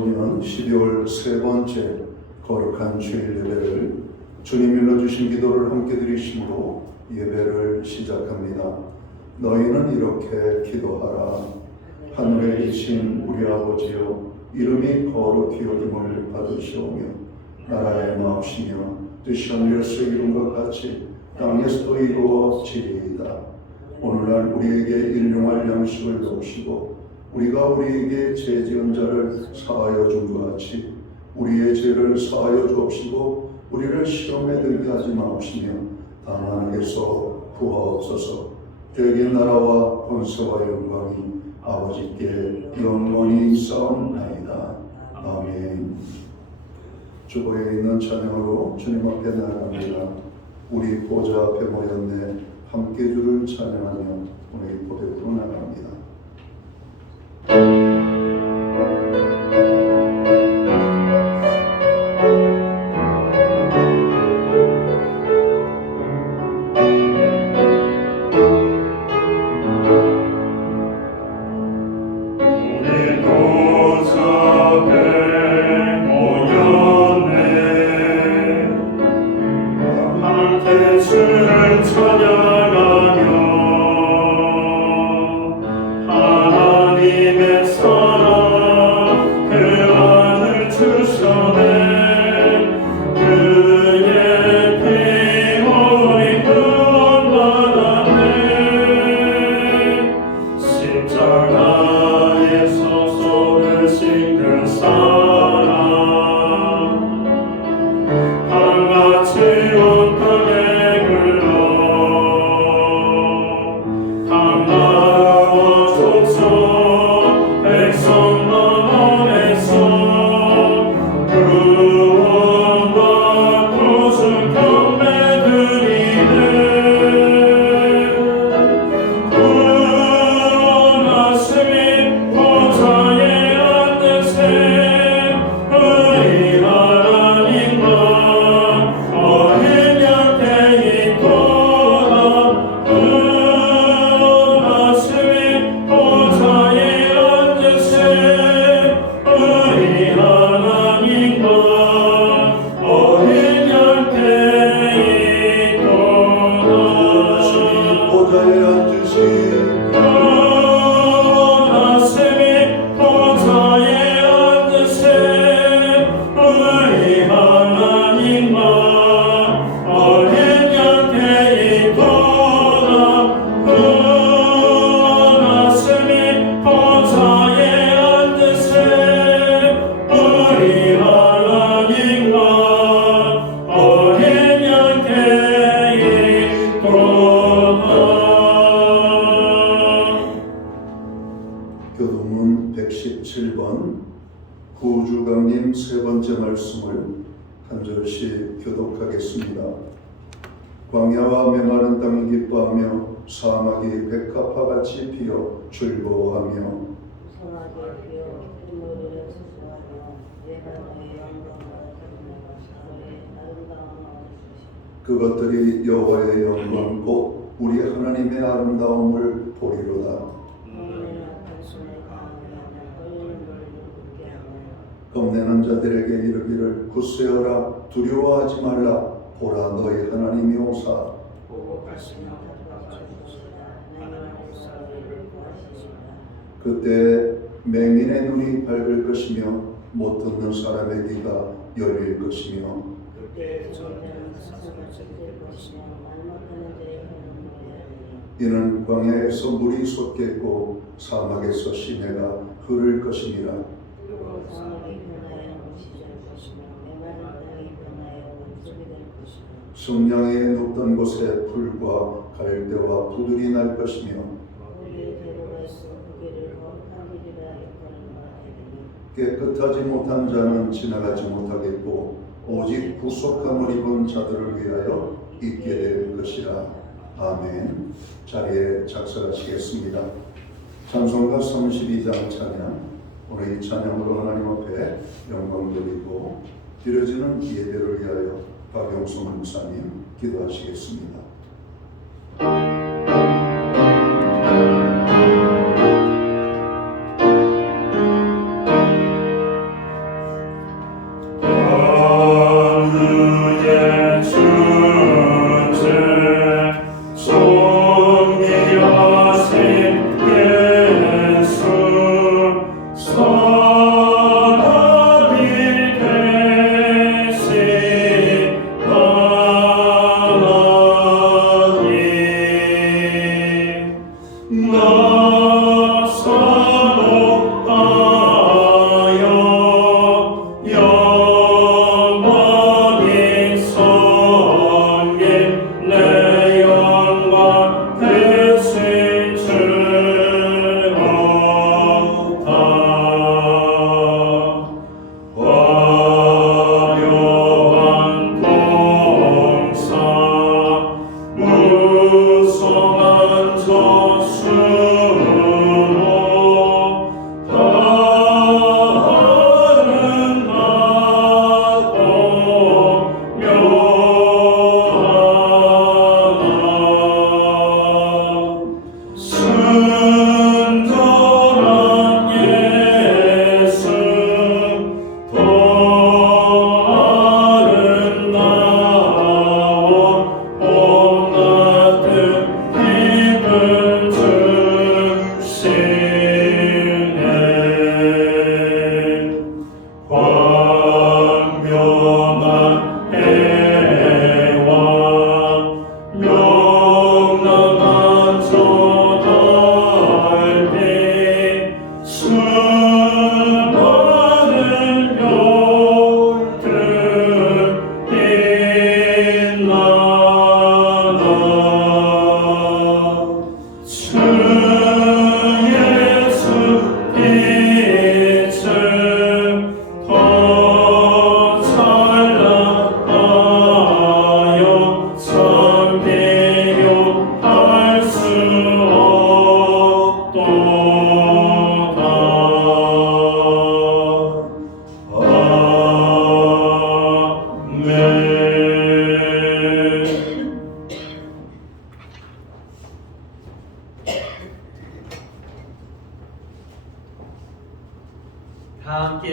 우리는 12월 세 번째 거룩한 주일 예배를 주님 일러주신 기도를 함께 드리심으로 예배를 시작합니다. 너희는 이렇게 기도하라. 하늘에 계신 우리 아버지여, 이름이 거룩히 여김을 받으시오며 나라의 마옵시며 뜻이 하늘에서 이룬 것 같이 땅에서도 이루어지리이다. 오늘날 우리에게 일용할 양식을 주시고 우리가 우리에게 죄 지은 자를 사하여 준 것 같이 우리의 죄를 사하여 주옵시고 우리를 시험에 들게 하지 마옵시며 다만 하나님께서 부하옵소서. 대개 나라와 권세와 영광이 아버지께 영원히 있사옵나이다. 아멘. 주보에 있는 찬양으로 주님 앞에 나아갑니다. 우리 보좌 앞에 모였네 함께 주를 찬양하며 오늘 이 고백으로 나갑니다. 교동문 117번 구주강림 세 번째 말씀을 한 절씩 교독하겠습니다. 광야와 메마른 땅을 기뻐하며 사막이 백합화같이 피어 즐거워하며 그것들이 여호와의 영광 곧 우리 하나님의 아름다움을 보리로다. 겁내는 자들에게 이르기를 굳세어라, 두려워하지 말라. 보라, 너희 하나님이 오사 그때 맹인의 눈이 밝을 것이며 못 듣는 사람의 귀가 열릴 것이며 이는 광야에서 물이 솟겠고 사막에서 시내가 흐를 것이니라. 성량에 눕던 곳에 풀과 갈대와 부들이 날 것이며 깨끗하지 못한 자는 지나가지 못하겠고 오직 구속함을 입은 자들을 위하여 있게 될 것이라. 아멘. 자리에 작설하시겠습니다. 찬송가 32장 찬양. 오늘 이 찬양으로 하나님 앞에 영광 돌리고 드려지는 예배를 위하여 박영수 목사님 기도하시겠습니다.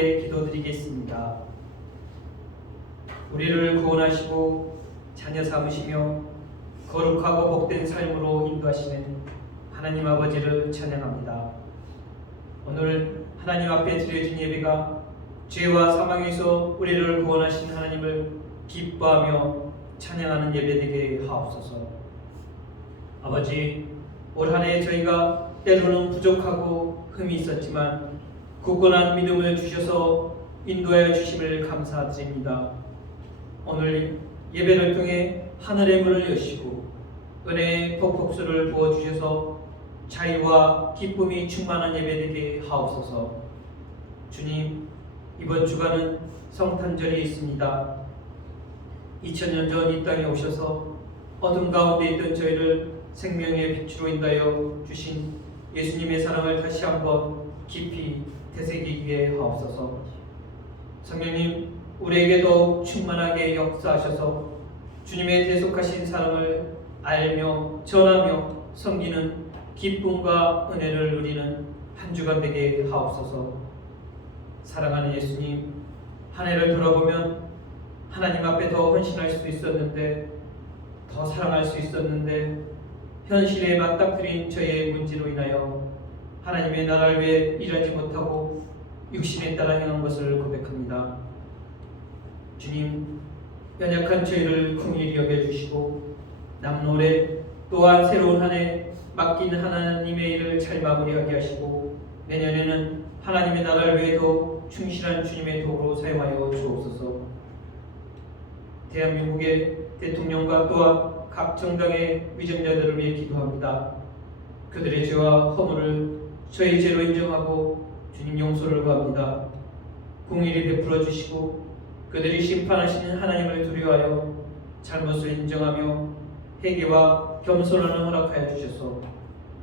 함께 기도드리겠습니다. 우리를 구원하시고 자녀 삼으시며 거룩하고 복된 삶으로 인도하시는 하나님 아버지를 찬양합니다. 오늘 하나님 앞에 드려진 예배가 죄와 사망에서 우리를 구원하신 하나님을 기뻐하며 찬양하는 예배 되게 하옵소서. 아버지, 올 한 해 저희가 때로는 부족하고 흠이 있었지만 굳건한 믿음을 주셔서 인도하여 주심을 감사드립니다. 오늘 예배를 통해 하늘의 문을 여시고 은혜의 폭폭수를 부어주셔서 자유와 기쁨이 충만한 예배 되게 하옵소서. 주님, 이번 주간은 성탄절이 있습니다. 2000년 전 이 땅에 오셔서 어둠 가운데 있던 저희를 생명의 빛으로 인하여 주신 예수님의 사랑을 다시 한번 깊이 되새기게 하옵소서. 성령님, 우리에게 더욱 충만하게 역사하셔서 주님의 대속하신 사랑을 알며 전하며 섬기는 기쁨과 은혜를 누리는 한 주간 되게 하옵소서. 사랑하는 예수님, 한 해를 돌아보면 하나님 앞에 더 헌신할 수 있었는데, 더 사랑할 수 있었는데, 현실에 맞닥뜨린 저의 문제로 인하여 하나님의 나라를 위해 일하지 못하고 육신에 따라 행한 것을 고백합니다. 주님, 연약한 저희를 긍휼히 여겨주시고 남은 올해 또한 새로운 한 해 맡긴 하나님의 일을 잘 마무리하게 하시고 내년에는 하나님의 나라를 위해 더 충실한 주님의 도구로 사용하여 주옵소서. 대한민국의 대통령과 또한 각 정당의 위정자들을 위해 기도합니다. 그들의 죄와 허물을 저희 죄로 인정하고 주님 용서를 구합니다. 공의를 베풀어 주시고 그들이 심판하시는 하나님을 두려워하여 잘못을 인정하며 회개와 겸손함을 허락하여 주셔서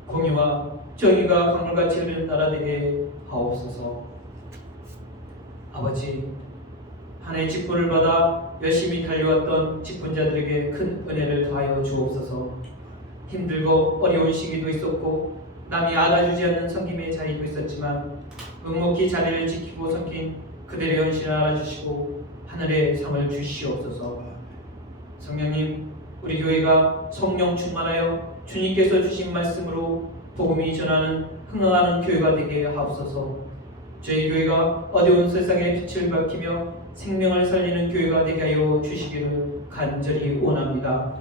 공의와 정의가 강물같이 흐르는 나라 되게 하옵소서. 아버지, 한 해 직분을 받아 열심히 달려왔던 직분자들에게 큰 은혜를 더하여 주옵소서. 힘들고 어려운 시기도 있었고 남이 알아주지 않는 섬김의 자리도 있었지만 묵묵히 자리를 지키고 섬긴 그들의 헌신을 알아주시고 하늘의 상을 주시옵소서. 성령님, 우리 교회가 성령 충만하여 주님께서 주신 말씀으로 복음이 전하는 흥황하는 교회가 되게 하옵소서. 저희 교회가 어두운 세상의 빛을 밝히며 생명을 살리는 교회가 되게 하여 주시기를 간절히 원합니다.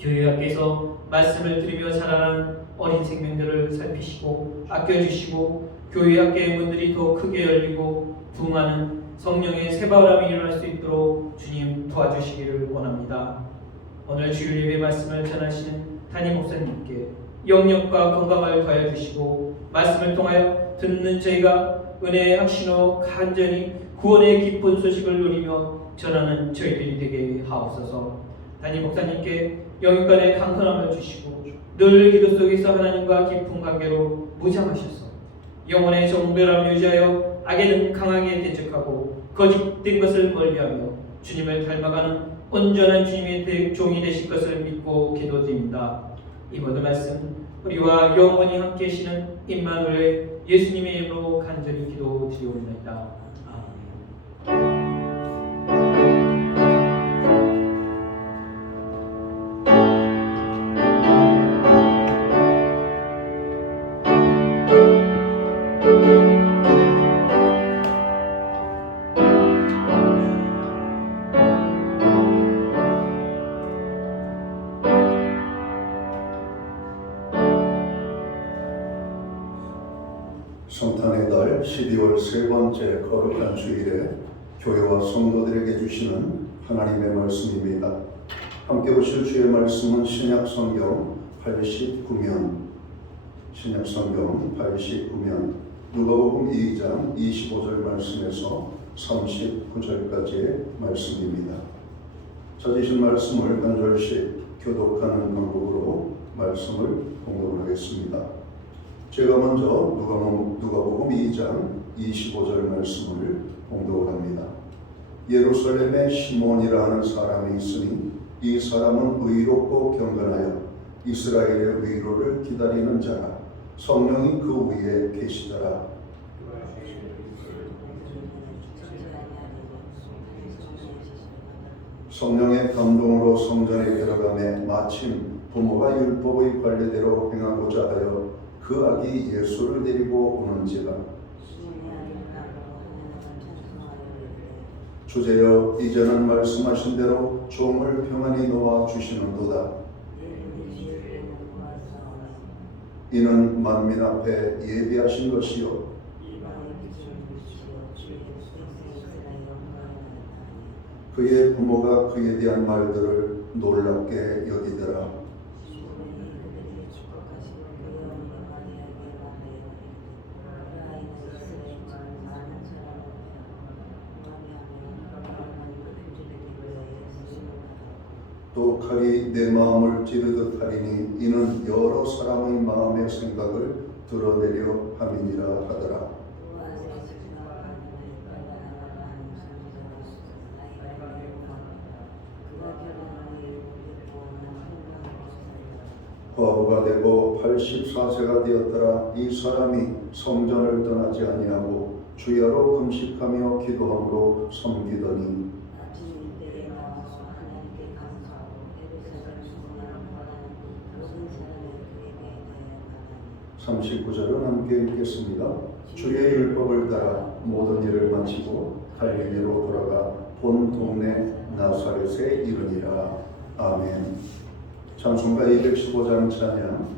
교회 밖에서 말씀을 들으며 자라는 어린 생명들을 살피시고 아껴주시고 교회 학교의 문들이 더 크게 열리고 부흥하는 성령의 새바람이 일어날 수 있도록 주님 도와주시기를 원합니다. 오늘 주일 예배 말씀을 전하시는 담임 목사님께 영력과 건강을 더하여 주시고 말씀을 통하여 듣는 저희가 은혜의 확신으로 간절히 구원의 기쁜 소식을 누리며 전하는 저희들이 되게 하옵소서. 담임 목사님께 영육간의 강건함을 주시고 늘 기도 속에서 하나님과 깊은 관계로 무장하셔서 영혼의 정결함을 유지하여 악에는 강하게 대적하고 거짓된 것을 멀리하며 주님을 닮아가는 온전한 주님의 종이 되실 것을 믿고 기도드립니다. 이 모든 말씀 우리와 영원히 함께 계시는 임마누엘 예수님의 이름으로 간절히 기도드리옵나이다. 성탄의 달 12월 세 번째 거룩한 주일에 교회와 성도들에게 주시는 하나님의 말씀입니다. 함께 보실 주의 말씀은 신약성경 89면 누가복음 2장 25절 말씀에서 39절까지의 말씀입니다. 찾으신 말씀을 한 절씩 교독하는 방법으로 말씀을 공독하겠습니다. 제가 먼저 누가복음 2장 25절 말씀을 공독합니다. 예루살렘에 시몬이라 하는 사람이 있으니 이 사람은 의롭고 경건하여 이스라엘의 위로를 기다리는 자라. 성령이 그 위에 계시더라. 성령의 감동으로 성전에 들어가매 마침 부모가 율법의 관례대로 행하고자 하여 그 아기 예수를 데리고 오는지라. 주제여 이제는 말씀하신 대로 종을 평안히 놓아 주시는도다. 이는 만민 앞에 예비하신 것이요 그의 부모가 그에 대한 말들을 놀랍게 여기더라. 또 칼이 내 마음을 찌르듯 하리니 이는 여러 사람의 마음의 생각을 드러내려 함이니라 하더라. 과부가 되고 84세가 되었더라. 이 사람이 성전을 떠나지 아니하고 주야로 금식하며 기도함으로 섬기더니 39절은 함께 읽겠습니다. 주의 율법을 따라 모든 일을 마치고 갈릴리로 돌아가 본 동네 나사렛에 이르니라. 아멘. 찬송가 215장 찬양,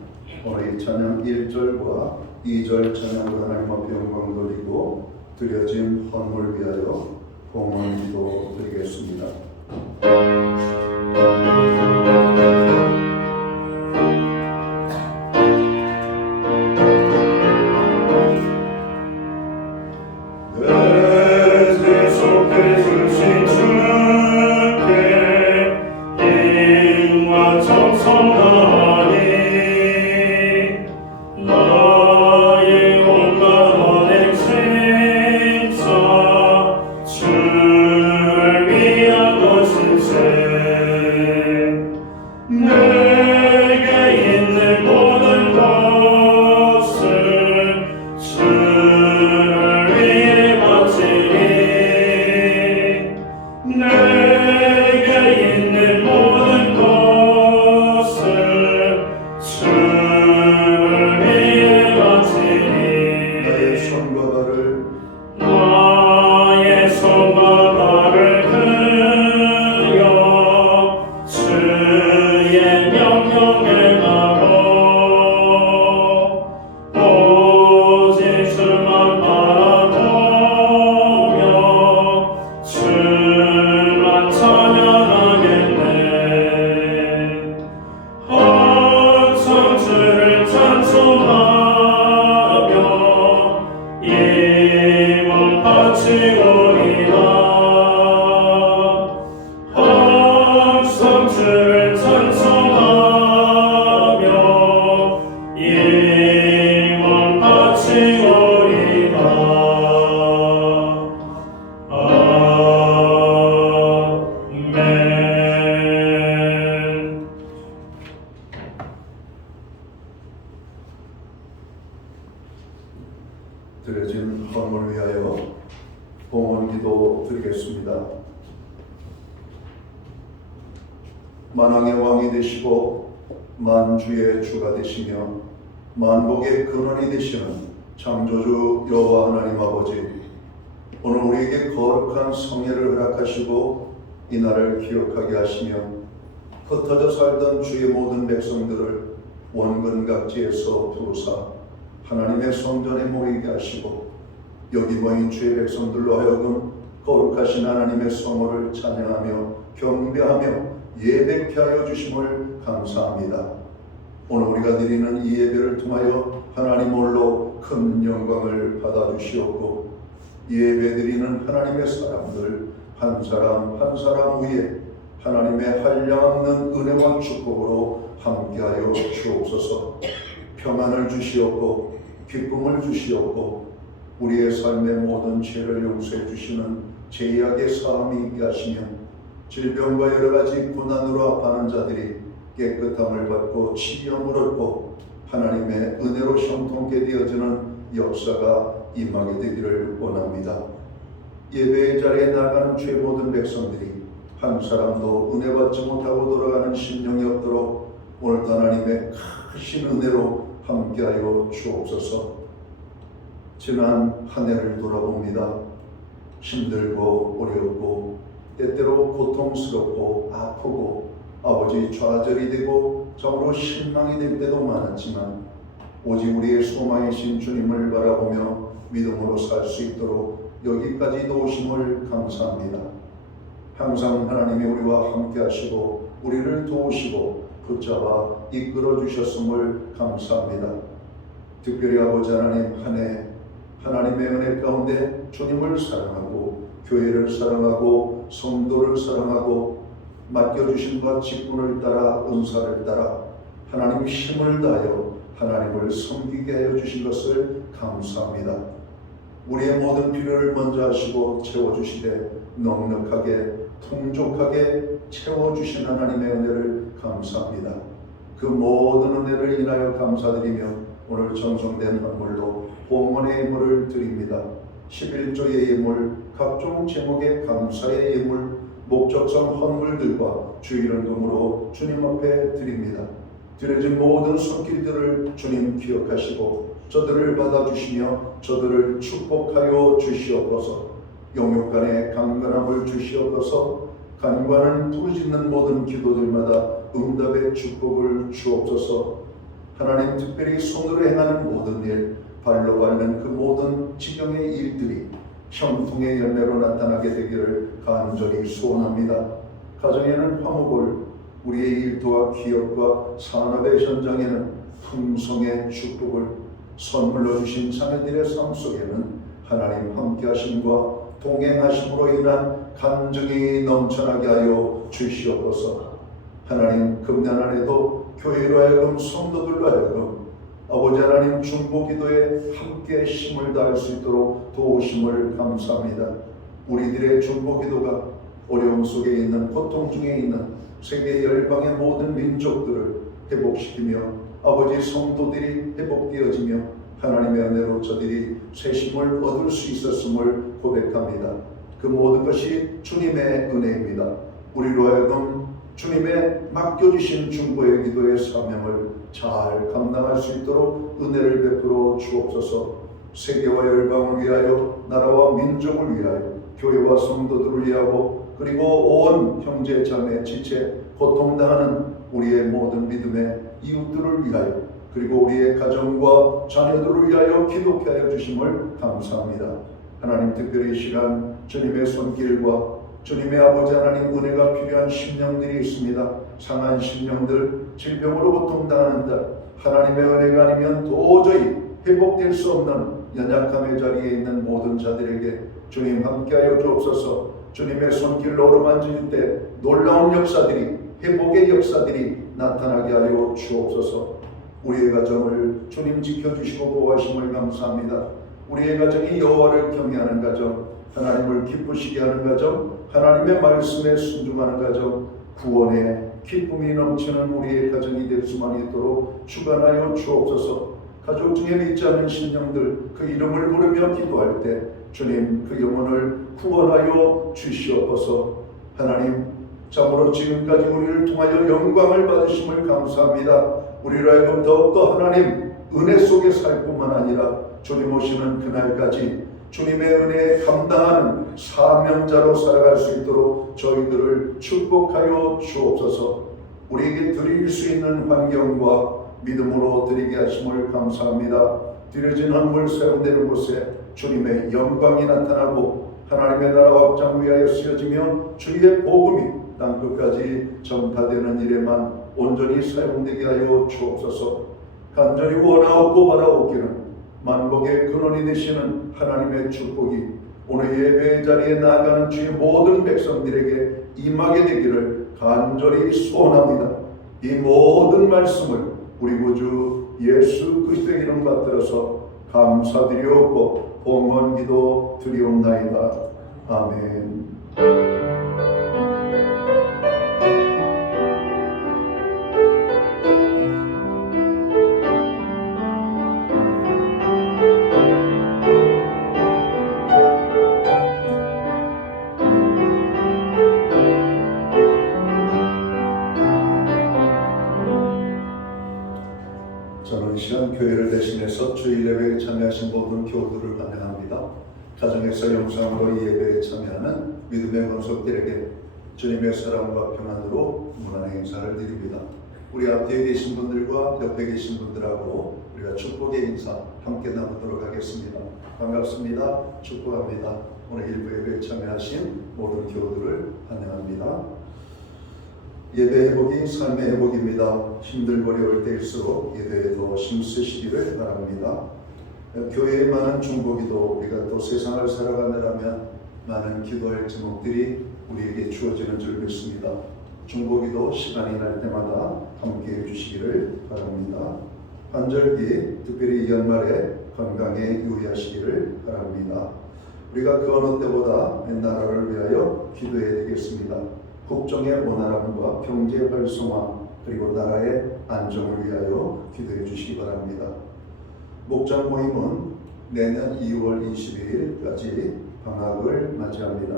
오늘 이 찬양 1절과 2절 찬양으로 하나님 앞에 영광 돌리고 드려진 헌물 위하여 봉헌 기도 드리겠습니다. 드려진 헌물을 위하여 봉헌기도 드리겠습니다. 만왕의 왕이 되시고 만주의 주가 되시며 만복의 근원이 되시는 창조주 여호와 하나님 아버지, 오늘 우리에게 거룩한 성례를 허락하시고 이날을 기억하게 하시며 흩어져 살던 주의 모든 백성들을 원근각지에서 부르사 하나님의 성전에 모이게 하시고 여기 모인 주의 백성들로 하여금 거룩하신 하나님의 성호를 찬양하며 경배하며 예배케 하여 주심을 감사합니다. 오늘 우리가 드리는 이 예배를 통하여 하나님 홀로 큰 영광을 받아주시옵고 예배 드리는 하나님의 사람들 한 사람 한 사람 위에 하나님의 한량없는 은혜와 축복으로 함께하여 주옵소서. 평안을 주시옵고 기쁨을 주시옵고 우리의 삶의 모든 죄를 용서해 주시는 죄악의 사함이 있게 하시며 질병과 여러 가지 고난으로 아파하는 자들이 깨끗함을 받고 치유함을 얻고 하나님의 은혜로 형통케 되어지는 역사가 임하게 되기를 원합니다. 예배의 자리에 나가는 주의 모든 백성들이 한 사람도 은혜 받지 못하고 돌아가는 심령이 없도록 오늘도 하나님의 크신 은혜로 함께하여 주옵소서. 지난 한 해를 돌아봅니다. 힘들고 어렵고 때때로 고통스럽고 아프고 아버지 좌절이 되고 참으로 실망이 될 때도 많았지만 오직 우리의 소망이신 주님을 바라보며 믿음으로 살 수 있도록 여기까지 도우심을 감사합니다. 항상 하나님이 우리와 함께 하시고 우리를 도우시고 붙잡아 이끌어 주셨음을 감사합니다. 특별히 아버지 하나님 한 해 하나님의 은혜 가운데 주님을 사랑하고 교회를 사랑하고 성도를 사랑하고 맡겨주신 바 직분을 따라 은사를 따라 하나님 힘을 다하여 하나님을 섬기게 하여 주신 것을 감사합니다. 우리의 모든 필요를 먼저 하시고 채워주시되 넉넉하게 풍족하게 채워주신 하나님의 은혜를 감사합니다. 그 모든 은혜를 인하여 감사드리며 오늘 정성된 헌물로 봉헌의 예물을 드립니다. 11조의 예물, 각종 제목의 감사의 예물, 목적성 헌물들과 주일헌금으로 주님 앞에 드립니다. 드려진 모든 손길들을 주님 기억하시고 저들을 받아주시며 저들을 축복하여 주시옵소서. 영육간의 강건함을 주시옵소서. 간과는 부르짖는 모든 기도들마다 응답의 축복을 주옵소서. 하나님 특별히 손으로 행하는 모든 일, 발로 밟는 그 모든 지경의 일들이 형통의 열매로 나타나게 되기를 간절히 소원합니다. 가정에는 화목을, 우리의 일터와 기업과 산업의 현장에는 풍성의 축복을, 선물로 주신 자녀들의 삶 속에는 하나님 함께하심과 동행하심으로 인한 간증이 넘쳐나게 하여 주시옵소서. 하나님 금년 안에도 교회로 하여금 성도들로 하여금 아버지 하나님 중보기도에 함께 힘을 다할 수 있도록 도우심을 감사합니다. 우리들의 중보기도가 어려움 속에 있는 고통 중에 있는 세계 열방의 모든 민족들을 회복시키며 아버지 성도들이 회복되어지며 하나님의 은혜로 저들이 쇄심을 얻을 수 있었음을 고백합니다. 그 모든 것이 주님의 은혜입니다. 우리로 하여금 주님의 맡겨주신 중보의 기도의 사명을 잘 감당할 수 있도록 은혜를 베풀어 주옵소서. 세계와 열방을 위하여, 나라와 민족을 위하여, 교회와 성도들을 위하고 그리고 온 형제 자매 지체 고통당하는 우리의 모든 믿음의 이웃들을 위하여 그리고 우리의 가정과 자녀들을 위하여 기도케 하여 주심을 감사합니다. 하나님 특별히 이 시간 주님의 손길과 주님의 아버지 하나님 은혜가 필요한 심령들이 있습니다. 상한 심령들, 질병으로 고통당하는 하나님의 은혜가 아니면 도저히 회복될 수 없는 연약함의 자리에 있는 모든 자들에게 주님 함께하여 주옵소서. 주님의 손길로 어루만질 때 놀라운 역사들이, 회복의 역사들이 나타나게 하여 주옵소서. 우리의 가정을 주님 지켜주시고 보호하심을 감사합니다. 우리의 가정이 여호와를 경외하는 가정, 하나님을 기쁘시게 하는 가정, 하나님의 말씀에 순종하는 가정, 구원의 기쁨이 넘치는 우리의 가정이 될 수만 있도록 주관하여 주옵소서. 가족 중에 믿지 않는 신령들 그 이름을 부르며 기도할 때 주님 그 영혼을 구원하여 주시옵소서. 하나님 참으로 지금까지 우리를 통하여 영광을 받으심을 감사합니다. 우리를 하여금 더욱더 하나님 은혜 속에 살 뿐만 아니라 주님 오시는 그날까지 주님의 은혜에 감당하는 사명자로 살아갈 수 있도록 저희들을 축복하여 주옵소서. 우리에게 드릴 수 있는 환경과 믿음으로 드리게 하심을 감사합니다. 드려진 헌물 사용되는 곳에 주님의 영광이 나타나고 하나님의 나라 확장 위하여 쓰여지며 주의 복음이 땅끝까지 전파되는 일에만 온전히 사용되게 하여 주옵소서. 간절히 원하옵고 바라옵기는 만복의 근원이 되시는 하나님의 축복이 오늘 예배의 자리에 나아가는 주의 모든 백성들에게 임하게 되기를 간절히 소원합니다. 이 모든 말씀을 우리 구주 예수 그리스도의 이름 받들어서 감사드리옵고 봉헌기도 드리옵나이다. 아멘. 참여하신 모든 교우들을 환영합니다. 가정에서 영상으로 이 예배에 참여하는 믿음의 권속들에게 주님의 사랑과 평안으로 문안 행사를 드립니다. 우리 앞에 계신 분들과 옆에 계신 분들하고 우리가 축복의 인사 함께 나누도록 하겠습니다. 반갑습니다. 축복합니다. 오늘 일부 예배에 참여하신 모든 교우들을 환영합니다. 예배 회복이 삶의 회복입니다. 힘들고 어려울 때일수록 예배에 더 힘쓰시기를 바랍니다. 교회에 많은 중보기도, 우리가 또 세상을 살아가느라면 많은 기도할 제목들이 우리에게 주어지는 줄 믿습니다. 중보기도 시간이 날 때마다 함께 해주시기를 바랍니다. 환절기, 특별히 이 연말에 건강에 유의하시기를 바랍니다. 우리가 그 어느 때보다 나라를 위하여 기도해야 되겠습니다. 국정의 원활함과 경제 활성화, 그리고 나라의 안정을 위하여 기도해 주시기 바랍니다. 목장 모임은 내년 2월 22일까지 방학을 맞이합니다.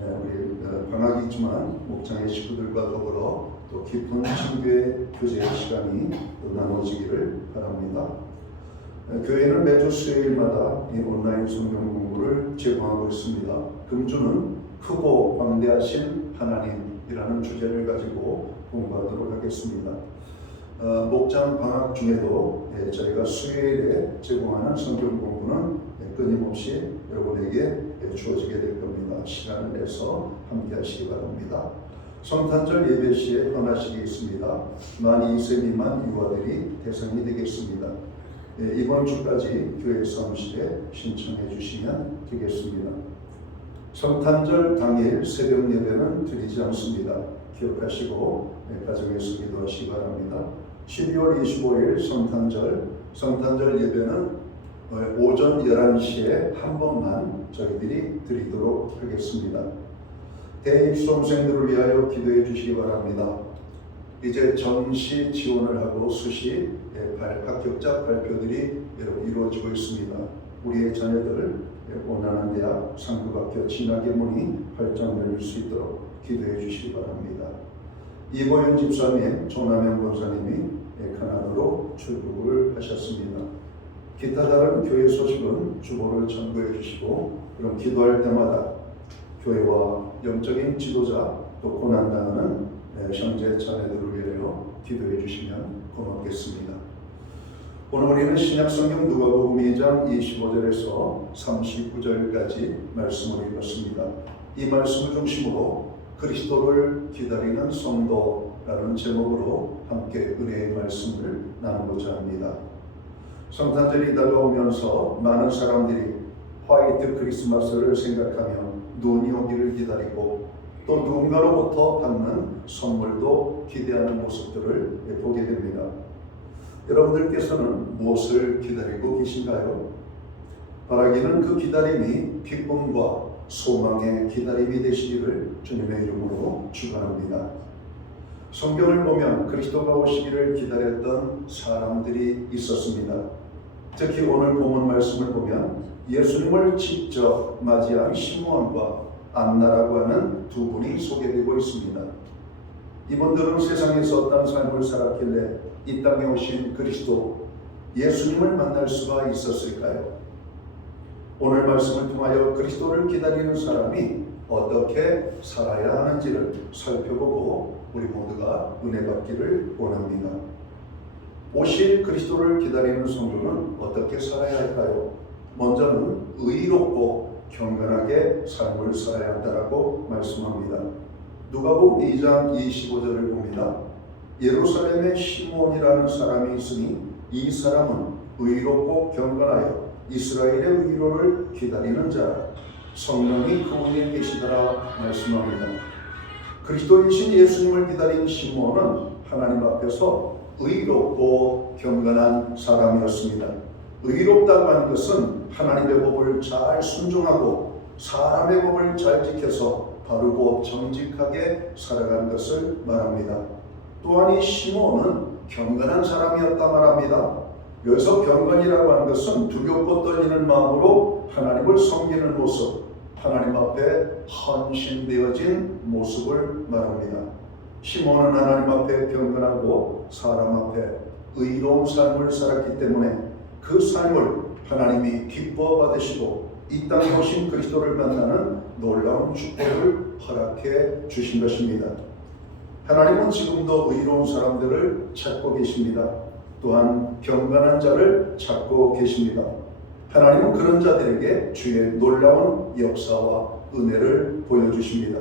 우리 방학이지만 목장의 식구들과 더불어 또 깊은 친교의 교제의 시간이 또 나눠지기를 바랍니다. 교회는 매주 수요일마다 이 온라인 성경 공부를 제공하고 있습니다. 금주는 크고 광대하신 하나님이라는 주제를 가지고 공부하도록 하겠습니다. 목장 방학 중에도 저희가 수요일에 제공하는 성경 공부는 끊임없이 여러분에게 주어지게 될 겁니다. 시간을 내서 함께 하시기 바랍니다. 성탄절 예배 시에 헌화식이 있습니다. 만 2세 미만 유아들이 대상이 되겠습니다. 이번 주까지 교회 사무실에 신청해 주시면 되겠습니다. 성탄절 당일 새벽 예배는 드리지 않습니다. 기억하시고 가정에서 기도하시기 바랍니다. 12월 25일 성탄절 예배는 오전 11시에 한 번만 저희들이 드리도록 하겠습니다. 대입수험생들을 위하여 기도해 주시기 바랍니다. 이제 정시 지원을 하고 수시 합격자 발표들이 이루어지고 있습니다. 우리의 자녀들 원하는 대학 상급학교 진학의 문이 활짝 열릴 수 있도록 기도해 주시기 바랍니다. 이보현 집사님, 조남영 권사님이 가나다로 출국을 하셨습니다. 기타 다른 교회 소식은 주보를 첨부해 주시고, 그럼 기도할 때마다 교회와 영적인 지도자 또 고난당하는 형제 자매들을 위하여 기도해 주시면 고맙겠습니다. 오늘 우리는 신약성경 누가복음 2장 25절에서 39절까지 말씀을 읽었습니다. 이 말씀을 중심으로 그리스도를 기다리는 성도라는 제목으로 함께 은혜의 말씀을 나누고자 합니다. 성탄절이 다가오면서 많은 사람들이 화이트 크리스마스를 생각하며 눈이 오기를 기다리고 또 누군가로부터 받는 선물도 기대하는 모습들을 보게 됩니다. 여러분들께서는 무엇을 기다리고 계신가요? 바라기는 그 기다림이 기쁨과 소망의 기다림이 되시기를 주님의 이름으로 축원합니다. 성경을 보면 그리스도가 오시기를 기다렸던 사람들이 있었습니다. 특히 오늘 본문 말씀을 보면 예수님을 직접 맞이한 시므온과 안나라고 하는 두 분이 소개되고 있습니다. 이분들은 세상에서 어떤 삶을 살았길래 이 땅에 오신 그리스도 예수님을 만날 수가 있었을까요? 오늘 말씀을 통하여 그리스도를 기다리는 사람이 어떻게 살아야 하는지를 살펴보고 우리 모두가 은혜 받기를 원합니다. 오실 그리스도를 기다리는 성도는 어떻게 살아야 할까요? 먼저는 의롭고 경건하게 삶을 살아야 한다라고 말씀합니다. 누가복음 2장 25절을 봅니다. 예루살렘에 시므온이라는 사람이 있으니 이 사람은 의롭고 경건하여 이스라엘의 위로를 기다리는 자라. 성령이 그 위에 계시더라 말씀합니다. 그리스도이신 예수님을 기다린 시므온은 하나님 앞에서 의롭고 경건한 사람이었습니다. 의롭다고 하는 것은 하나님의 법을 잘 순종하고 사람의 법을 잘 지켜서 바르고 정직하게 살아가는 것을 말합니다. 또한 이 시므온은 경건한 사람이었다 말합니다. 여기서 경건이라고 하는 것은 두렵고 떨리는 마음으로 하나님을 섬기는 모습, 하나님 앞에 헌신되어진 모습을 말합니다. 시므온은 하나님 앞에 경건하고 사람 앞에 의로운 삶을 살았기 때문에 그 삶을 하나님이 기뻐 받으시고 이 땅에 오신 그리스도를 만나는 놀라운 축복을 허락해 주신 것입니다. 하나님은 지금도 의로운 사람들을 찾고 계십니다. 또한 경건한 자를 찾고 계십니다. 하나님은 그런 자들에게 주의 놀라운 역사와 은혜를 보여주십니다.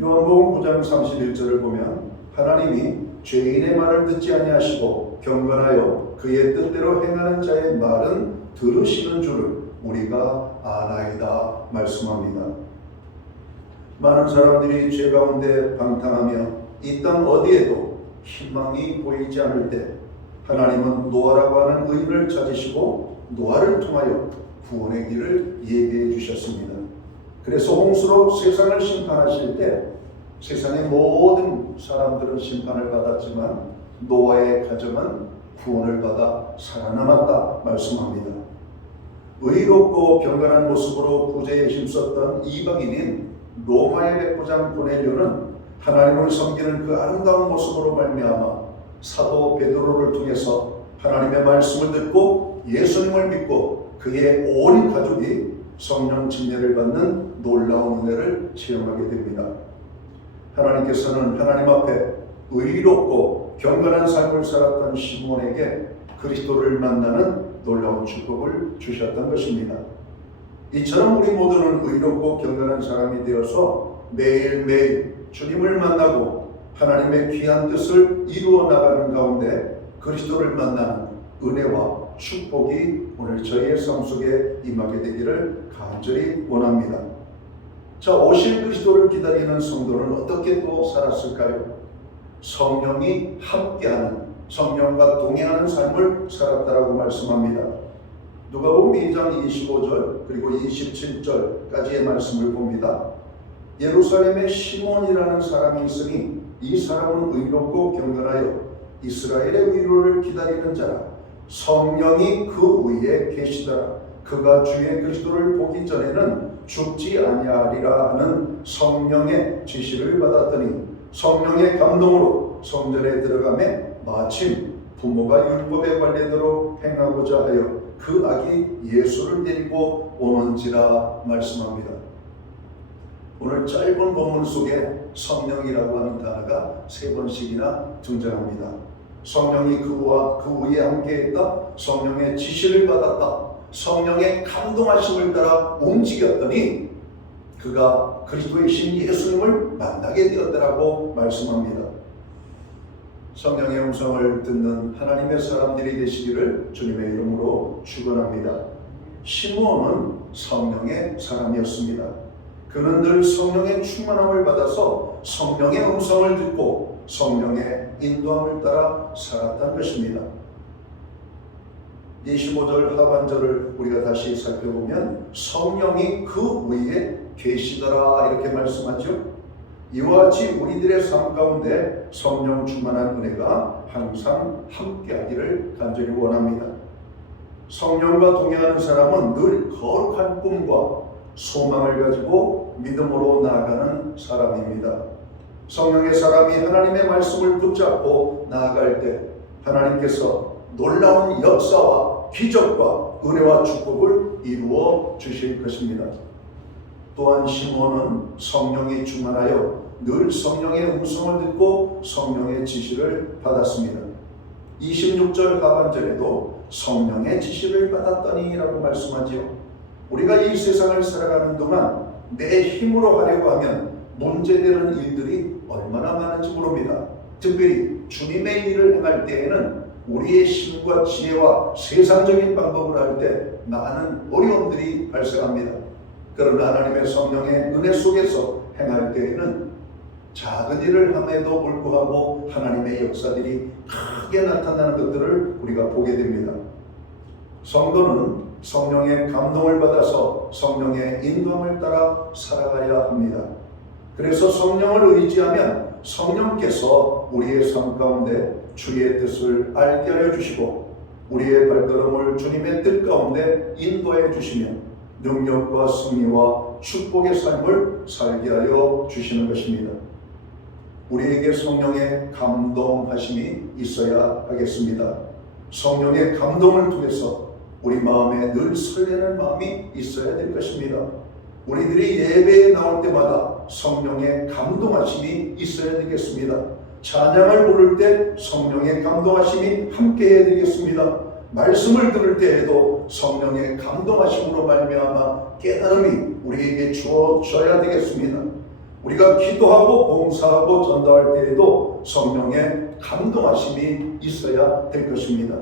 요한복음 9장 31절을 보면 하나님이 죄인의 말을 듣지 아니하시고 경건하여 그의 뜻대로 행하는 자의 말은 들으시는 줄을 우리가 아나이다 말씀합니다. 많은 사람들이 죄 가운데 방탕하며 이 땅 어디에도 희망이 보이지 않을 때 하나님은 노아라고 하는 의인을 찾으시고 노아를 통하여 구원의 길을 예비해 주셨습니다. 그래서 홍수로 세상을 심판하실 때 세상의 모든 사람들은 심판을 받았지만 노아의 가정은 구원을 받아 살아남았다 말씀합니다. 의롭고 경건한 모습으로 구제에 힘썼던 이방인인 로마의 백부장 고넬료는 하나님을 섬기는 그 아름다운 모습으로 말미암아 사도 베드로를 통해서 하나님의 말씀을 듣고 예수님을 믿고 그의 온 가족이 성령 침례를 받는 놀라운 은혜를 체험하게 됩니다. 하나님께서는 하나님 앞에 의롭고 경건한 삶을 살았던 시몬에게 그리스도를 만나는 놀라운 축복을 주셨던 것입니다. 이처럼 우리 모두는 의롭고 경건한 사람이 되어서 매일매일 주님을 만나고 하나님의 귀한 뜻을 이루어 나가는 가운데 그리스도를 만나는 은혜와 축복이 오늘 저희의 삶 속에 임하게 되기를 간절히 원합니다. 자, 오실 그리스도를 기다리는 성도는 어떻게 또 살았을까요? 성령이 함께하는, 성령과 동행하는 삶을 살았다라고 말씀합니다. 누가복음 2장 25절 그리고 27절까지의 말씀을 봅니다. 예루살렘에 시몬이라는 사람이 있으니 이 사람은 의롭고 경건하여 이스라엘의 위로를 기다리는 자라. 성령이 그 위에 계시더라. 그가 주의 그리스도를 보기 전에는 죽지 아니하리라 하는 성령의 지시를 받았더니 성령의 감동으로 성전에 들어가매 마침 부모가 율법의 관례대로 행하고자 하여 그 아기 예수를 데리고 오는지라 말씀합니다. 오늘 짧은 본문 속에 성령이라고 하는 단어가 3번씩이나 등장합니다. 성령이 그와 그 위에 함께했다. 성령의 지시를 받았다. 성령의 감동하심을 따라 움직였더니 그가 그리스도의 신 예수님을 만나게 되었다라고 말씀합니다. 성령의 음성을 듣는 하나님의 사람들이 되시기를 주님의 이름으로 축원합니다. 시므온은 성령의 사람이었습니다. 그는 늘 성령의 충만함을 받아서 성령의 음성을 듣고 성령의 인도함을 따라 살았다는 것입니다. 25절 하반절을 우리가 다시 살펴보면 성령이 그 위에 계시더라 이렇게 말씀하죠. 이와 같이 우리들의 삶 가운데 성령 충만한 은혜가 항상 함께하기를 간절히 원합니다. 성령과 동행하는 사람은 늘 거룩한 꿈과 소망을 가지고 믿음으로 나아가는 사람입니다. 성령의 사람이 하나님의 말씀을 붙잡고 나아갈 때 하나님께서 놀라운 역사와 기적과 은혜와 축복을 이루어 주실 것입니다. 또한 시몬은 성령이 충만하여 늘 성령의 음성을 듣고 성령의 지시를 받았습니다. 26절 하반절에도 성령의 지시를 받았더니 라고 말씀하지요. 우리가 이 세상을 살아가는 동안 내 힘으로 하려고 하면 문제되는 일들이 얼마나 많은지 모릅니다. 특별히 주님의 일을 행할 때에는 우리의 힘과 지혜와 세상적인 방법을 할 때 많은 어려움들이 발생합니다. 그러나 하나님의 성령의 은혜 속에서 행할 때에는 작은 일을 함에도 불구하고 하나님의 역사들이 크게 나타나는 것들을 우리가 보게 됩니다. 성도는 성령의 감동을 받아서 성령의 인도함을 따라 살아가야 합니다. 그래서 성령을 의지하면 성령께서 우리의 삶 가운데 주의 뜻을 알게 하여 주시고 우리의 발걸음을 주님의 뜻 가운데 인도해 주시며 능력과 승리와 축복의 삶을 살게 하여 주시는 것입니다. 우리에게 성령의 감동하심이 있어야 하겠습니다. 성령의 감동을 통해서 우리 마음에 늘 설레는 마음이 있어야 될 것입니다. 우리들이 예배에 나올 때마다 성령의 감동하심이 있어야 되겠습니다. 찬양을 부를 때 성령의 감동하심이 함께해야 되겠습니다. 말씀을 들을 때에도 성령의 감동하심으로 말미암아 깨달음이 우리에게 주어져야 되겠습니다. 우리가 기도하고 봉사하고 전도할 때에도 성령의 감동하심이 있어야 될 것입니다.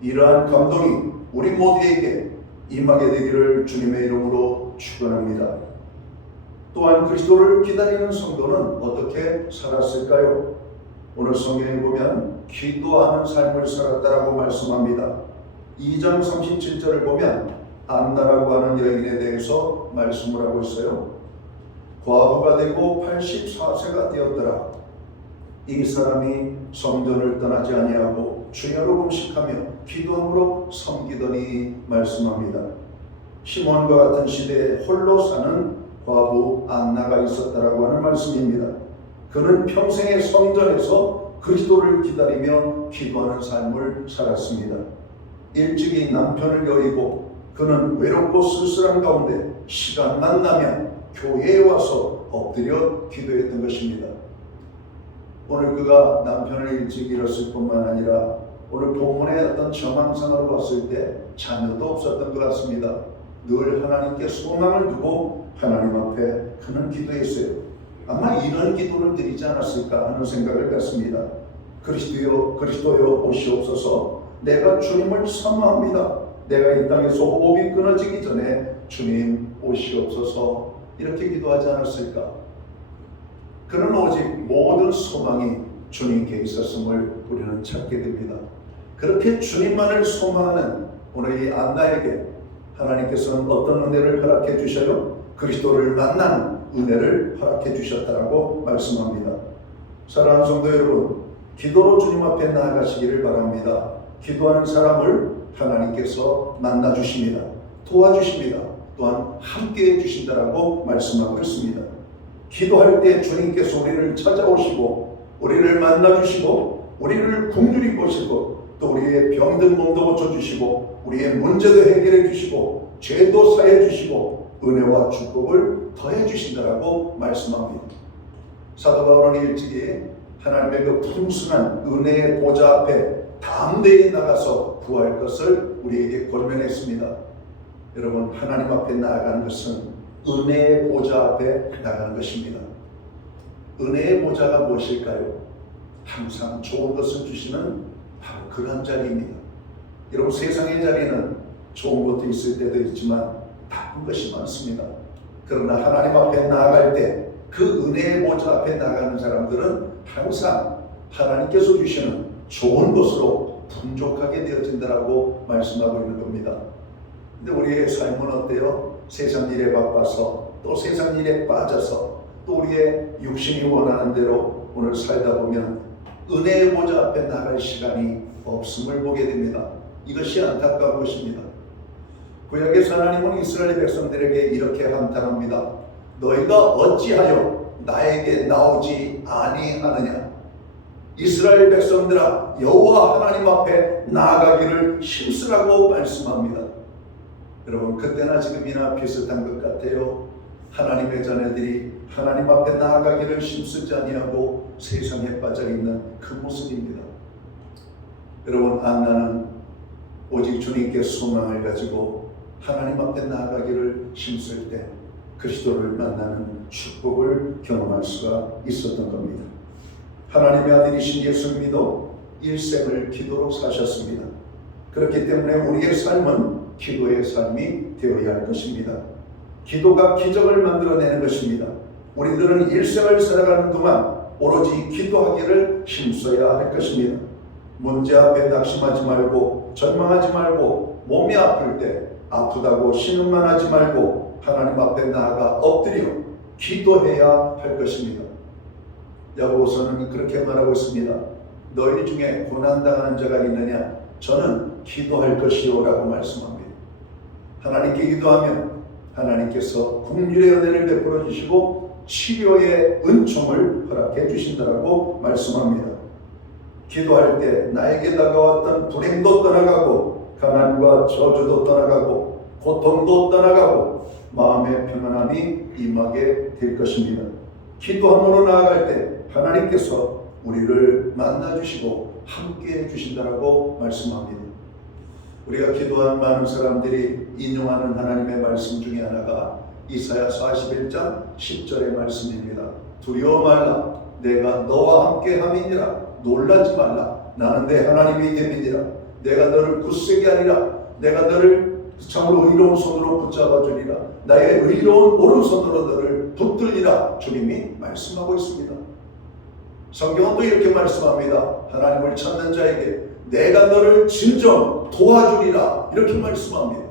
이러한 감동이 우리 모두에게 임하게 되기를 주님의 이름으로 축원합니다. 또한 그리스도를 기다리는 성도는 어떻게 살았을까요? 오늘 성경에 보면 기도하는 삶을 살았다라고 말씀합니다. 2장 37절을 보면 안나라고 하는 여인에 대해서 말씀을 하고 있어요. 과부가 되고 84세가 되었더라. 이 사람이 성전을 떠나지 아니하고 주야로 음식하며 기도함으로 섬기더니 말씀합니다. 시몬과 같은 시대에 홀로 사는 과부 안나가 있었다라고 하는 말씀입니다. 그는 평생의 성전에서 그리스도를 기다리며 기도하는 삶을 살았습니다. 일찍이 남편을 여의고 그는 외롭고 쓸쓸한 가운데 시간만 나면 교회에 와서 엎드려 기도했던 것입니다. 오늘 그가 남편을 일찍 잃었을 뿐만 아니라 오늘 본문의 어떤 정황상으로 봤을 때 자녀도 없었던 것 같습니다. 늘 하나님께 소망을 두고 하나님 앞에 그는 기도했어요. 아마 이런 기도를 드리지 않았을까 하는 생각을 갖습니다. 그리스도여 오시옵소서. 내가 주님을 사모합니다. 내가 이 땅에서 호흡이 끊어지기 전에 주님 오시옵소서. 이렇게 기도하지 않았을까? 그는 오직 모든 소망이 주님께 있었음을 우리는 찾게 됩니다. 그렇게 주님만을 소망하는 오늘 이 안나에게 하나님께서는 어떤 은혜를 허락해 주셔요? 그리스도를 만나는 은혜를 허락해 주셨다라고 말씀합니다. 사랑하는 성도 여러분, 기도로 주님 앞에 나아가시기를 바랍니다. 기도하는 사람을 하나님께서 만나 주십니다. 도와주십니다. 또한 함께해 주신다라고 말씀하고 있습니다. 기도할 때 주님께서 우리를 찾아오시고 우리를 만나 주시고 우리를 긍휼히 보시고 또 우리의 병든 몸도 고쳐주시고 우리의 문제도 해결해 주시고 죄도 사해 주시고 은혜와 축복을 더해 주신다라고 말씀합니다. 사도 바울은 일찍이 하나님의 그 풍성한 은혜의 보좌 앞에 담대히 나가서 구할 것을 우리에게 권면했습니다. 여러분, 하나님 앞에 나아가는 것은 은혜의 보좌 앞에 나가는 것입니다. 은혜의 보좌가 무엇일까요? 항상 좋은 것을 주시는 바로 그런 자리입니다. 여러분, 세상의 자리는 좋은 것도 있을 때도 있지만 나쁜 것이 많습니다. 그러나 하나님 앞에 나아갈 때 그 은혜의 보좌 앞에 나가는 사람들은 항상 하나님께서 주시는 좋은 것으로 풍족하게 되어진다라고 말씀하고 있는 겁니다. 근데 우리의 삶은 어때요? 세상 일에 바빠서 또 세상 일에 빠져서 또 우리의 육신이 원하는 대로 오늘 살다 보면 은혜의 보좌 앞에 나갈 시간이 없음을 보게 됩니다. 이것이 안타까운 것입니다. 구약에서 하나님은 이스라엘 백성들에게 이렇게 한탄합니다. 너희가 어찌하여 나에게 나오지 아니하느냐? 이스라엘 백성들아, 여호와 하나님 앞에 나아가기를 힘쓰라고 말씀합니다. 여러분, 그때나 지금이나 비슷한 것 같아요. 하나님의 자녀들이 하나님 앞에 나아가기를 힘쓰지 아니하고 세상에 빠져있는 그 모습입니다. 여러분, 안나는 오직 주님께 소망을 가지고 하나님 앞에 나아가기를 힘쓸 때 그리스도를 만나는 축복을 경험할 수가 있었던 겁니다. 하나님의 아들이신 예수님도 일생을 기도로 사셨습니다. 그렇기 때문에 우리의 삶은 기도의 삶이 되어야 할 것입니다. 기도가 기적을 만들어내는 것입니다. 우리들은 일생을 살아가는 동안 오로지 기도하기를 힘써야 할 것입니다. 문제 앞에 낙심하지 말고 절망하지 말고 몸이 아플 때 아프다고 신음만 하지 말고 하나님 앞에 나아가 엎드려 기도해야 할 것입니다. 야고보서는 그렇게 말하고 있습니다. 너희 중에 고난당하는 자가 있느냐? 저는 기도할 것이요 라고 말씀합니다. 하나님께 기도하면 하나님께서 긍휼의 은혜를 베풀어 주시고 치료의 은총을 허락해 주신다라고 말씀합니다. 기도할 때 나에게 다가왔던 불행도 떠나가고 가난과 저주도 떠나가고 고통도 떠나가고 마음의 평안함이 임하게 될 것입니다. 기도함으로 나아갈 때 하나님께서 우리를 만나주시고 함께해 주신다라고 말씀합니다. 우리가 기도한 많은 사람들이 인용하는 하나님의 말씀 중에 하나가 이사야 41장 10절의 말씀입니다. 두려워 말라. 내가 너와 함께 함이니라. 놀라지 말라. 나는 내 하나님이 됨이니라. 내가 너를 굳세게 하리라. 내가 너를 참으로 의로운 손으로 붙잡아 주리라. 나의 의로운 오른손으로 너를 붙들리라. 주님이 말씀하고 있습니다. 성경은 또 이렇게 말씀합니다. 하나님을 찾는 자에게 내가 너를 진정 도와주리라. 이렇게 말씀합니다.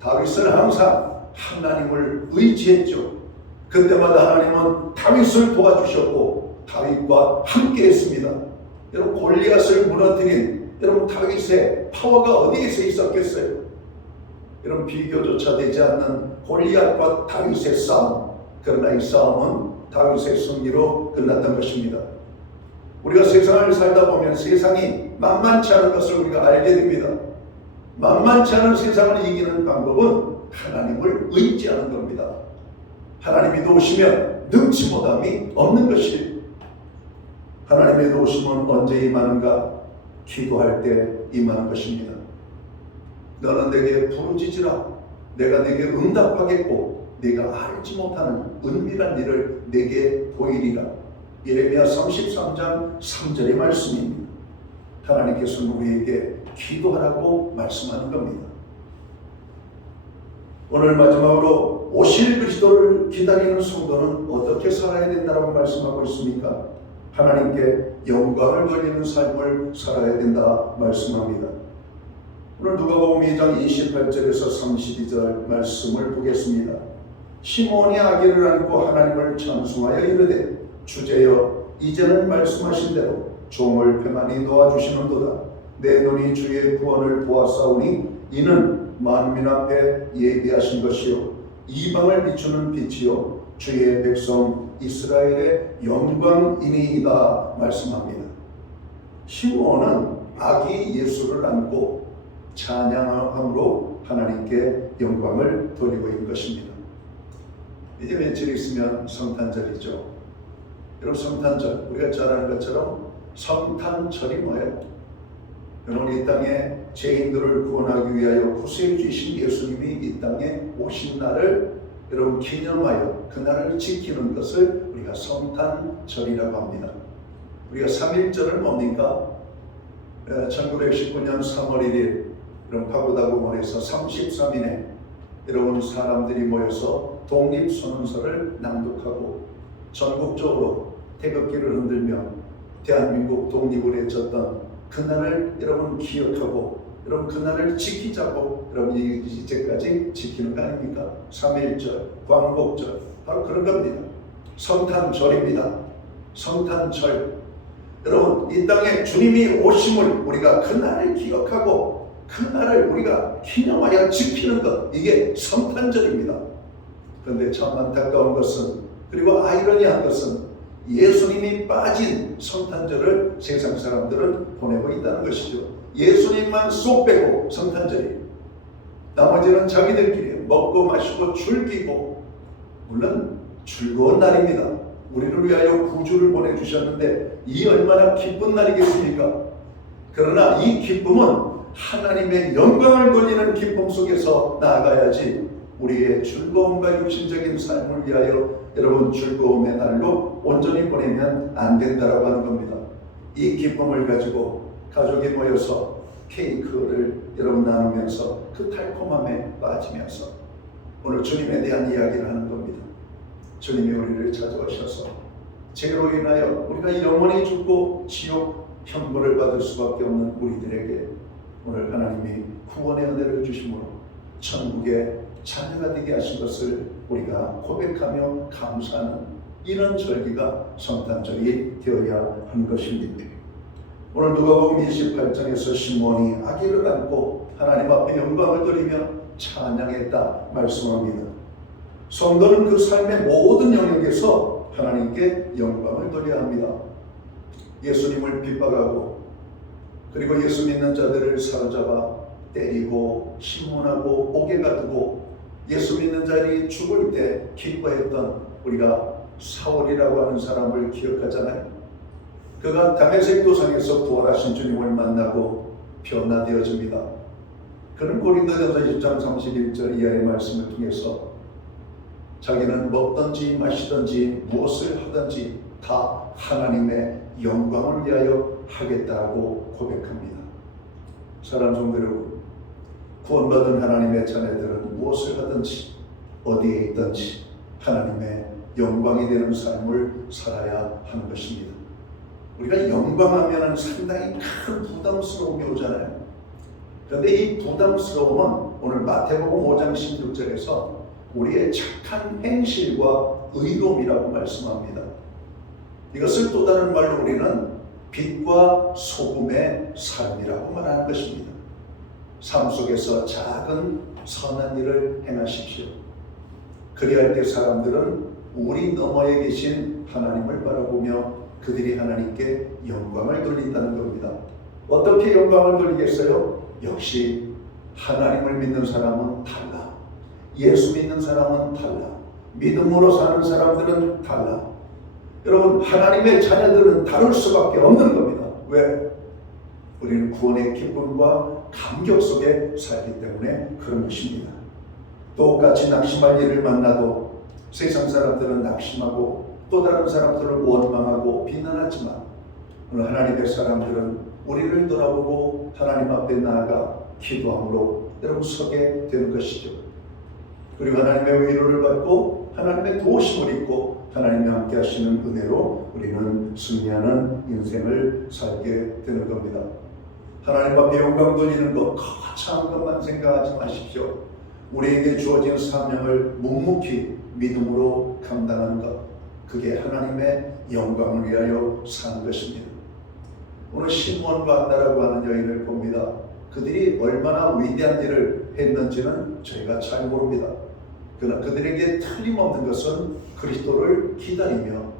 다윗은 항상 하나님을 의지했죠. 그때마다 하나님은 다윗을 도와주셨고 다윗과 함께 했습니다. 여러분, 골리앗을 무너뜨린 여러분 다윗의 파워가 어디에서 있었겠어요? 여러분, 비교조차 되지 않는 골리앗과 다윗의 싸움. 그러나 이 싸움은 다윗의 승리로 끝났던 것입니다. 우리가 세상을 살다 보면 세상이 만만치 않은 것을 우리가 알게 됩니다. 만만치 않은 세상을 이기는 방법은 하나님을 의지하는 겁니다. 하나님이 도우시면 능치 못함이 없는 것이에요. 하나님의 도우심은 언제 임하는가? 기도할 때 임하는 것입니다. 너는 내게 부르짖으라. 내가 내게 응답하겠고 내가 알지 못하는 은밀한 일을 내게 보이리라. 예레미야 33장 3절의 말씀입니다. 하나님께서는 우리에게 기도하라고 말씀하는 겁니다. 오늘 마지막으로 오실 그리스도를 기다리는 성도는 어떻게 살아야 된다고 말씀하고 있습니까? 하나님께 영광을 돌리는 삶을 살아야 된다 말씀합니다. 오늘 누가복음 2장 28절에서 32절 말씀을 보겠습니다. 시몬이 아기를 안고 하나님을 찬송하여 이르되 주제여 이제는 말씀하신 대로 종을 평안히 도와주시는도다. 내 눈이 주의 구원을 보았사오니 이는 만민 앞에 예비하신 것이요 이방을 비추는 빛이요 주의 백성 이스라엘의 영광이니이다 말씀합니다. 시몬은 아기 예수를 안고 찬양함으로 하나님께 영광을 돌리고 있는 것입니다. 이제 며칠 있으면 성탄절이죠. 여러분, 성탄절 우리가 잘 아는 것처럼 성탄절이 뭐예요? 여러분, 이 땅에 죄인들을 구원하기 위하여 구세주 주신 예수님이 이 땅에 오신 날을 여러분 기념하여 그 날을 지키는 것을 우리가 성탄절이라고 합니다. 우리가 3.1절을 뭡니까? 1919년 3월 1일 여러분 파고다구몰에서 33인의 여러분 사람들이 모여서 독립선언서를 낭독하고 전국적으로 태극기를 흔들며 대한민국 독립을 외쳤던 그날을 여러분 기억하고 여러분 그날을 지키자고 여러분 이제까지 지키는 거 아닙니까? 3.1절, 광복절 바로 그런 겁니다. 성탄절입니다. 성탄절. 여러분, 이 땅에 주님이 오심을 우리가 그날을 기억하고 그날을 우리가 기념하여 지키는 것, 이게 성탄절입니다. 그런데 참 안타까운 것은, 그리고 아이러니한 것은 예수님이 빠진 성탄절을 세상 사람들은 보내고 있다는 것이죠. 예수님만 쏙 빼고 성탄절이, 나머지는 자기들끼리 먹고 마시고 즐기고, 물론 즐거운 날입니다. 우리를 위하여 구주를 보내주셨는데 이 얼마나 기쁜 날이겠습니까? 그러나 이 기쁨은 하나님의 영광을 돌리는 기쁨 속에서 나아가야지 우리의 즐거움과 육신적인 삶을 위하여 여러분 즐거움의 날로 온전히 보내면 안 된다라고 하는 겁니다. 이 기쁨을 가지고 가족이 모여서 케이크를 여러분 나누면서 그 달콤함에 빠지면서 오늘 주님에 대한 이야기를 하는 겁니다. 주님이 우리를 찾아오셔서 죄로 인하여 우리가 영원히 죽고 지옥 형벌을 받을 수밖에 없는 우리들에게 오늘 하나님이 구원의 은혜를 주심으로 천국의 자녀가 되게 하신 것을 우리가 고백하며 감사하는 이런 절기가 성탄절이 되어야 하는 것입니다. 오늘 누가복음 28장에서 시몬이 아기를 안고 하나님 앞에 영광을 돌리며 찬양했다 말씀합니다. 성도는 그 삶의 모든 영역에서 하나님께 영광을 돌려야 합니다. 예수님을 핍박하고 그리고 예수 믿는 자들을 사로잡아 때리고 신문하고 옥에가 두고 예수 믿는 자들이 죽을 때 기뻐했던 우리가 사울이라고 하는 사람을 기억하잖아요. 그가 다메섹 도상에서 부활하신 주님을 만나고 변화되어집니다. 그는 고린도전서 10장 31절 이하의 말씀을 통해서 자기는 먹든지 마시든지 무엇을 하든지 다 하나님의 영광을 위하여 하겠다고 고백합니다. 사랑 성도 여러분, 구원받은 하나님의 자녀들은 무엇을 하든지 어디에 있든지 하나님의 영광이 되는 삶을 살아야 하는 것입니다. 우리가 영광하면 상당히 큰 부담스러움이 오잖아요. 그런데 이 부담스러움은 오늘 마태복음 5장 16절에서 우리의 착한 행실과 의로움이라고 말씀합니다. 이것을 또 다른 말로 우리는 빛과 소금의 삶이라고 말하는 것입니다. 삶 속에서 작은 선한 일을 행하십시오. 그리할 때 사람들은 우리 너머에 계신 하나님을 바라보며 그들이 하나님께 영광을 돌린다는 겁니다. 어떻게 영광을 돌리겠어요? 역시 하나님을 믿는 사람은 달라. 예수 믿는 사람은 달라. 믿음으로 사는 사람들은 달라. 여러분, 하나님의 자녀들은 다를 수밖에 없는 겁니다. 왜? 우리는 구원의 기쁨과 감격 속에 살기 때문에 그런 것입니다. 똑같이 낙심할 일을 만나도 세상 사람들은 낙심하고 또 다른 사람들을 원망하고 비난하지만 오늘 하나님의 사람들은 우리를 돌아보고 하나님 앞에 나아가 기도함으로 여러분 서게 되는 것이죠. 그리고 하나님의 위로를 받고 하나님의 도우심을 입고 하나님이 함께 하시는 은혜로 우리는 승리하는 인생을 살게 되는 겁니다. 하나님 앞에 영광 돌리는 것, 거창한 것만 생각하지 마십시오. 우리에게 주어진 사명을 묵묵히 믿음으로 감당하는 것, 그게 하나님의 영광을 위하여 사는 것입니다. 오늘 시므온과 안나라고 하는 여인을 봅니다. 그들이 얼마나 위대한 일을 했는지는 저희가 잘 모릅니다. 그러나 그들에게 틀림없는 것은 그리스도를 기다리며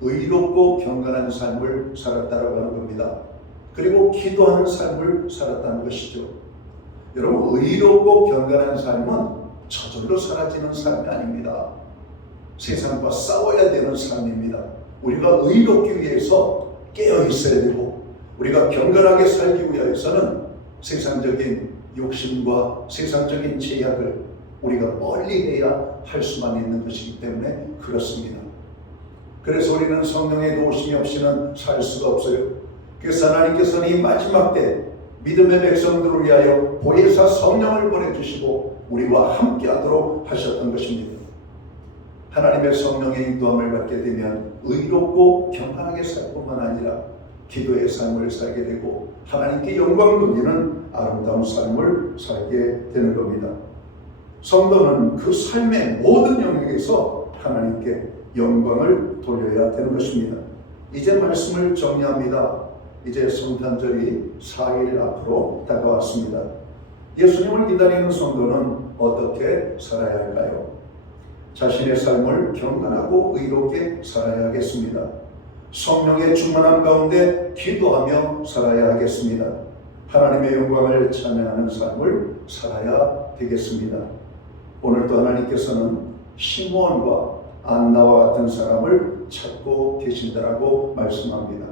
의롭고 경건한 삶을 살았다라고 하는 겁니다. 그리고 기도하는 삶을 살았다는 것이죠. 여러분, 의롭고 경건한 삶은 저절로 사라지는 삶이 아닙니다. 세상과 싸워야 되는 삶입니다. 우리가 의롭기 위해서 깨어 있어야 되고 우리가 경건하게 살기 위해서는 세상적인 욕심과 세상적인 제약을 우리가 멀리해야 할 수만 있는 것이기 때문에 그렇습니다. 그래서 우리는 성령의 도우심이 없이는 살 수가 없어요. 그래서 하나님께서는 이 마지막 때 믿음의 백성들을 위하여 보혜사 성령을 보내주시고 우리와 함께하도록 하셨던 것입니다. 하나님의 성령의 인도함을 받게 되면 의롭고 경건하게 살 뿐만 아니라 기도의 삶을 살게 되고 하나님께 영광 돌리는 아름다운 삶을 살게 되는 겁니다. 성도는 그 삶의 모든 영역에서 하나님께 영광을 돌려야 되는 것입니다. 이제 말씀을 정리합니다. 이제 성탄절이 4일 앞으로 다가왔습니다. 예수님을 기다리는 성도는 어떻게 살아야 할까요? 자신의 삶을 경건하고 의롭게 살아야 하겠습니다. 성령의 충만함 가운데 기도하며 살아야 하겠습니다. 하나님의 영광을 찬양하는 삶을 살아야 되겠습니다. 오늘도 하나님께서는 시므온과 안나와 같은 사람을 찾고 계신다라고 말씀합니다.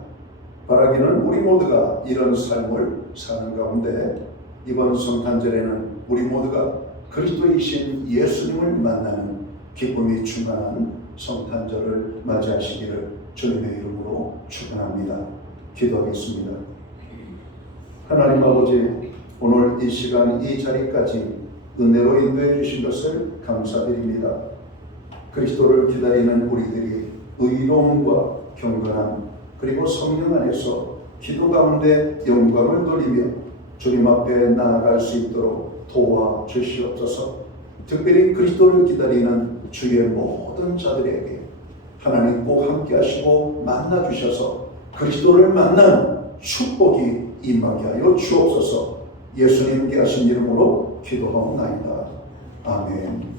바라기는 우리 모두가 이런 삶을 사는 가운데 이번 성탄절에는 우리 모두가 그리스도이신 예수님을 만나는 기쁨이 충만한 성탄절을 맞이하시기를 주님의 이름으로 축원합니다. 기도하겠습니다. 하나님 아버지, 오늘 이 시간 이 자리까지 은혜로 인도해 주신 것을 감사드립니다. 그리스도를 기다리는 우리들이 의로움과 경건함 그리고 성령 안에서 기도 가운데 영광을 돌리며 주님 앞에 나아갈 수 있도록 도와주시옵소서. 특별히 그리스도를 기다리는 주의 모든 자들에게 하나님 꼭 함께 하시고 만나 주셔서 그리스도를 만나는 축복이 임하게 하여 주옵소서. 예수님께 하신 이름으로 기도하옵나이다. 아멘.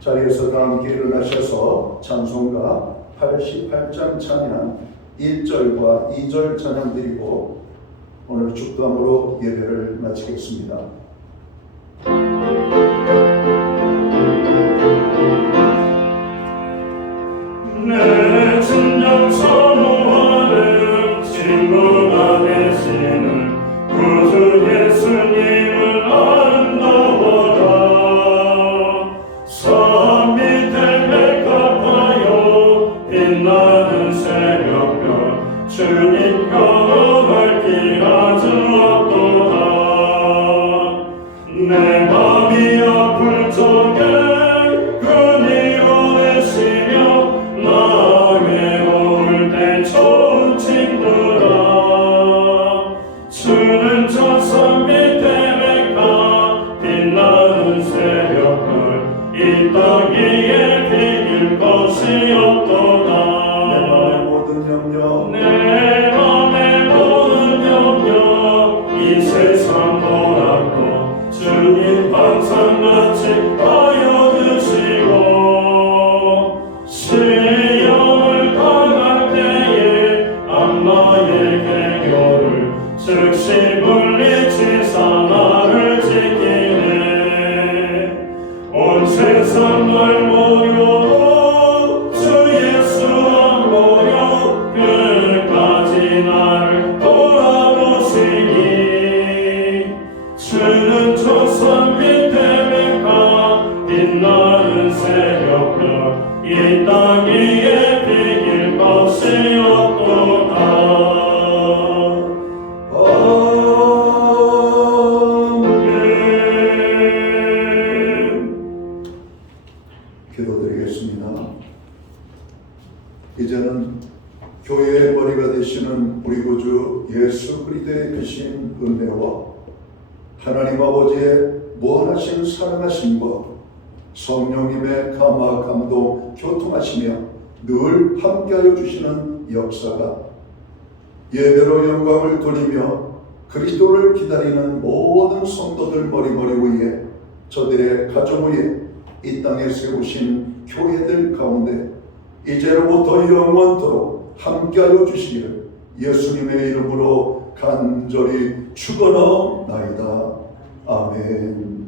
자리에서 다 함께 일어나셔서 찬송가 88장 찬양 1절과 2절 찬양 드리고 오늘 축도함으로 예배를 마치겠습니다. 내 진정 사모하는 친구가 되시는 구주 예수님을 아름다워라. 산 밑에 백합하여 빛나는 새벽별 주님 경험할 기가 주었도다. 내 맘이 아플 적에 그니 오내시며 나 외로울 때 좋은 친구라. 주는 저 산 밑에 백합 빛나는 새벽별 이 땅 위에 비길 것이 없도다. 내 맘의 모든 염려 내 맘의 모든 염려 이 세상 보라고 주님 항상 같이 하여 주시고 시험을 당할 때에 악마의 개교를 즉시 물리치사 나를 지키네. 온 세상 날 모여도 주 예수 안 보여 끝까지 나를 돌아보시니. 주는 저 산 밑에 백합 빛나는 새벽별 이 땅 위에 비길 것이 없도다. 기도드리겠습니다. 이제는 교회의 머리가 되시는 우리 구주 예수 그리스도의 크신 은혜와 하나님 아버지의 무한하신 사랑하심과 성령님의 감화 감동 교통하시며 늘 함께하여 주시는 역사가 예배로 영광을 돌리며 그리스도를 기다리는 모든 성도들 머리머리 위에 저들의 가정 위에 이 땅에 세우신 교회들 가운데 이제로부터 영원토록 함께하여 주시기를 예수님의 이름으로 간절히 축원하옵나이다. 아멘.